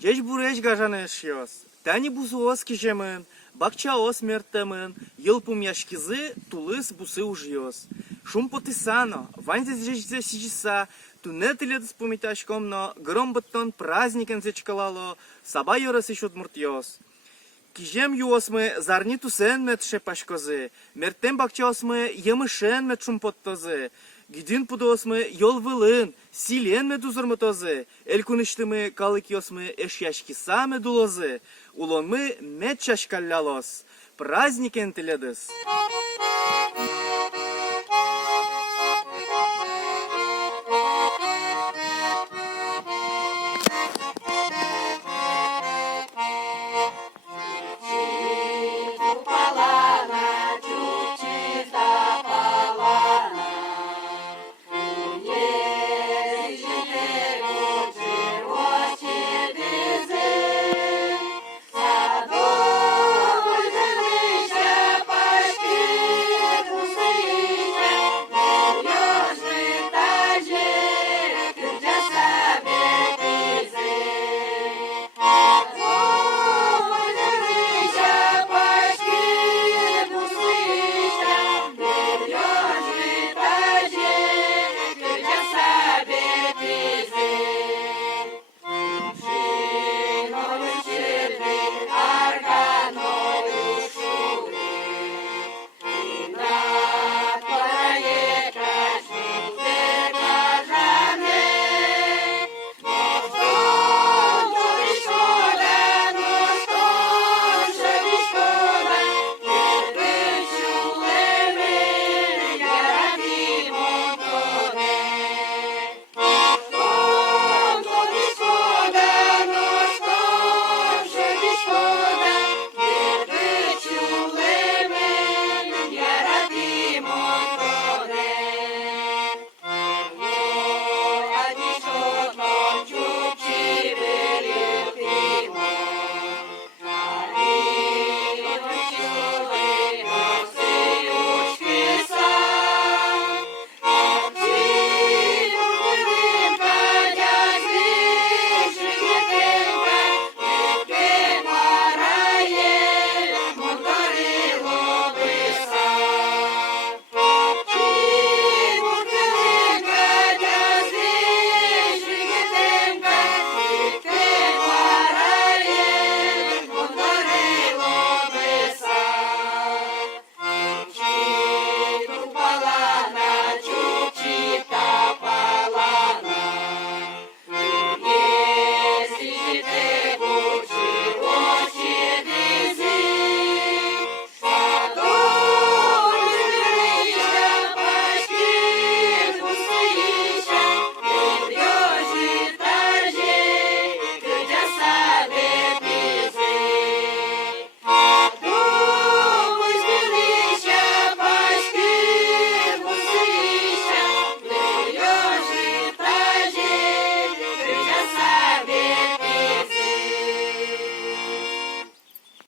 Жеж буреж гажанешьос. Тани бузуос кижемын, бакчаос мертемын, елпум яшкизы, тулыс бусы ужьос. Шум потысано, ванзес жеж сижиса, тунетелет спомиташкомно, громбаттон праздникен зечкалало, саба йорас ишут муртьос. Кижем юосмы зарни тусен мет шепашкозы, мертем бакчаосмы емышен мет шумпоттозы, гидин пудосмы йол вылын, силен мет узырмытозы, элькуныштымы калыкьосмы эшяшки саме дулозы, улонмы мет шашкаллялос, праздникен теледыс.